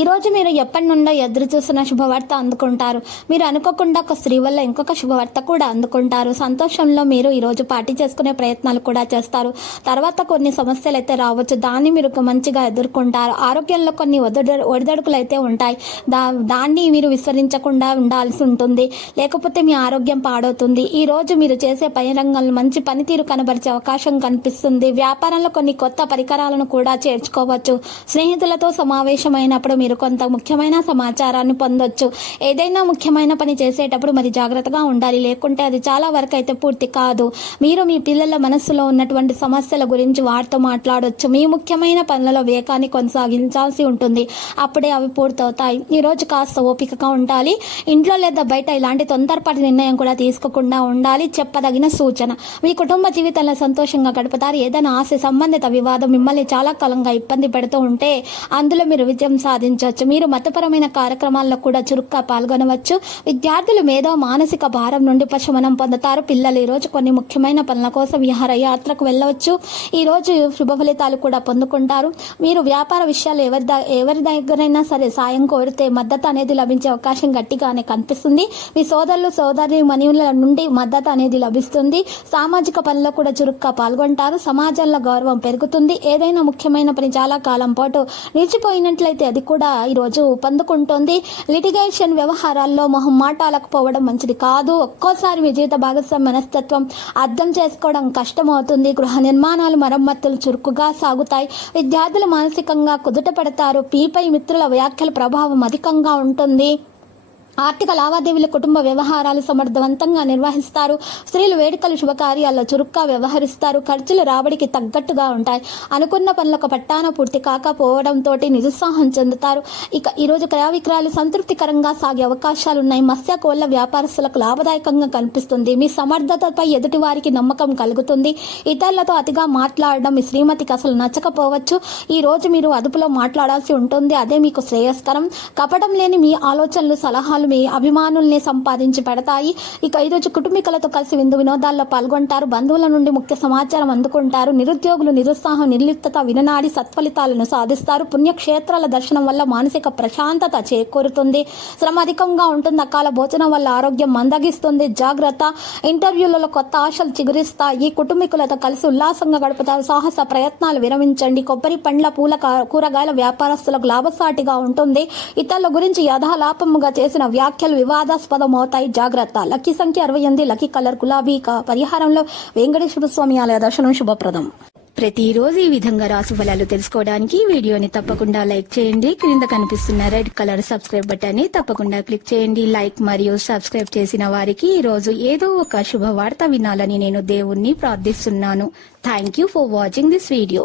ఈరోజు మీరు ఎప్పటి నుండో ఎదురు చూసిన శుభవార్త అందుకుంటారు. మీరు అనుకోకుండా ఒక స్త్రీ వల్ల ఇంకొక శుభవార్త కూడా అందుకుంటారు. సంతోషంలో మీరు ఈరోజు పార్టీ చేసుకునే ప్రయత్నాలు కూడా చేస్తారు. తర్వాత కొన్ని సమస్యలు అయితే రావచ్చు. దాన్ని మీరు మంచిగా ఎదుర్కొంటారు. ఆరోగ్యంలో కొన్ని ఒదడు ఒడిదడుకులు అయితే ఉంటాయి. దా దాన్ని మీరు విస్మరించకుండా ఉండాల్సి ఉంటుంది. లేకపోతే మీ ఆరోగ్యం పాడవుతుంది. ఈ రోజు మీరు చేసే పని రంగంలో మంచి పనితీరు కనబరిచే అవకాశం కనిపిస్తుంది. వ్యాపారంలో కొన్ని కొత్త పరికరాలను కూడా చేర్చుకోవచ్చు. స్నేహితులతో సమావేశమైనప్పుడు మీరు కొంత ముఖ్యమైన సమాచారాన్ని పొందొచ్చు. ఏదైనా ముఖ్యమైన పని చేసేటప్పుడు మరి జాగ్రత్తగా ఉండాలి. లేకుంటే అది చాలా వరకు అయితే పూర్తి కాదు. మీరు మీ పిల్లల మనస్సులో ఉన్నటువంటి సమస్యల గురించి వారితో మాట్లాడొచ్చు. మీ ముఖ్యమైన పనులలో వేగాన్ని కొనసాగించాల్సి ఉంటుంది. అప్పుడే అవి పూర్తవుతాయి. ఈరోజు రోజు కాస్త ఓపికగా ఉండాలి. ఇంట్లో లేదా బయట ఇలాంటి తొందరపాటి నిర్ణయం కూడా తీసుకోకుండా ఉండాలి చెప్పదగిన సూచన. మీ కుటుంబ జీవితంలో సంతోషంగా గడుపుతారు. ఏదైనా ఆశ సంబంధిత వివాదం మిమ్మల్ని చాలా కాలంగా ఇబ్బంది పెడుతూ ఉంటే అందులో మీరు విజయం సాధించవచ్చు. మీరు మతపరమైన కార్యక్రమాల్లో కూడా చురుగ్గా పాల్గొనవచ్చు. విద్యార్థులు మేధో మానసిక భారం నుండి ఉపశమనం పొందుతారు. పిల్లలు ఈరోజు కొన్ని ముఖ్యమైన పనుల కోసం విహారయాత్రకు వెళ్ళవచ్చు. ఈరోజు శుభ ఫలితాలు కూడా పొందుకుంటారు. మీరు వ్యాపార విషయాలు ఎవరి ద- ఎవరి దగ్గరైనా సరే సాయం కోరితే మద్దతు అనేది లభించే అవకాశం గట్టిగానే కనిపిస్తుంది. మీ సోదరులు సోదరి మనుల నుండి మద్దతు అనేది లభిస్తుంది. సామాజిక పనుల్లో కూడా చురుగ్గా పాల్గొంటారు. సమాజంలో గౌరవం పెరుగుతుంది. ఏదైనా ముఖ్యమైన పని చాలా కాలం పాటు నిలిచిపోయినట్లయితే అది కూడా కూడా ఈరోజు పందుకుంటోంది. లిటిగేషన్ వ్యవహారాల్లో మొహం మాటాలకు పోవడం మంచిది కాదు. ఒక్కోసారి మీ జీవిత భాగస్వామి మనస్తత్వం అర్థం చేసుకోవడం కష్టమవుతుంది. గృహ నిర్మాణాలు మరమ్మతులు చురుకుగా సాగుతాయి. విద్యార్థులు మానసికంగా కుదుట పడతారు. పీపై మిత్రుల వ్యాఖ్యల ప్రభావం అధికంగా ఉంటుంది. ఆర్థిక లావాదేవీల కుటుంబ వ్యవహారాలు సమర్థవంతంగా నిర్వహిస్తారు. స్త్రీలు వేడుకలు శుభకార్యాల్లో చురుగ్గా వ్యవహరిస్తారు. ఖర్చులు రాబడికి తగ్గట్టుగా ఉంటాయి. అనుకున్న పనులకు పట్టాన పూర్తి కాకపోవడంతో నిరుత్సాహం చెందుతారు. ఇక ఈరోజు క్రయ విక్రయాలు సంతృప్తికరంగా సాగే అవకాశాలు ఉన్నాయి మత్స్య కోళ్ళ వ్యాపారస్తులకు లాభదాయకంగా కనిపిస్తుంది. మీ సమర్థతపై ఎదుటి వారికి నమ్మకం కలుగుతుంది. ఇతరులతో అతిగా మాట్లాడడం మీ శ్రీమతికి అసలు నచ్చకపోవచ్చు. ఈ రోజు మీరు అదుపులో మాట్లాడాల్సి ఉంటుంది. అదే మీకు శ్రేయస్కరం. కపటం లేని మీ ఆలోచనలు సలహాలు మీ అభిమానుల్ని సంపాదించి పెడతాయి. ఇక ఈరోజు కుటుంబీకులతో కలిసి విందు వినోదాల్లో పాల్గొంటారు. బంధువుల నుండి ముఖ్య సమాచారం అందుకుంటారు. నిరుద్యోగులు నిరుత్సాహం నిర్లిప్తత విననాడి సత్ఫలితాలను సాధిస్తారు. పుణ్యక్షేత్రాల దర్శనం వల్ల మానసిక ప్రశాంతత చేకూరుతుంది. శ్రమ అధికంగా ఉంటుంది. అకాల భోజనం వల్ల ఆరోగ్యం మందగిస్తుంది. జాగ్రత్త. ఇంటర్వ్యూలలో కొత్త ఆశలు చిగురిస్తాయి. కుటుంబీకులతో కలిసి ఉల్లాసంగా గడుపుతారు. సాహస ప్రయత్నాలు విరమించండి. కొబ్బరి పండ్ల పూల కూరగాయల వ్యాపారస్తులకు లాభసాటిగా ఉంటుంది. ఇతరుల గురించి యథాలాపముగా చేసిన వ్యాఖ్యలు వివాదాస్పదం అవుతాయి జాగ్రత్త. లక్కీ సంఖ్య అరవై ఎనిమిది లక్కీ కలర్ గులాబీ పరిహారంలో వెంకటేశ్వర స్వామి ఆలయ దర్శనం శుభప్రదం. ప్రతిరోజు ఈ విధంగా రాసు ఫలాలు తెలుసుకోవడానికి వీడియోని తప్పకుండా లైక్ చేయండి. క్రింద కనిపిస్తున్న రెడ్ కలర్ సబ్స్క్రైబ్ బటన్ని తప్పకుండా క్లిక్ చేయండి. లైక్ మరియు సబ్స్క్రైబ్ చేసిన వారికి ఈ రోజు ఏదో ఒక శుభవార్త వినాలని నేను దేవుణ్ణి ప్రార్థిస్తున్నాను. Thank you for watching this video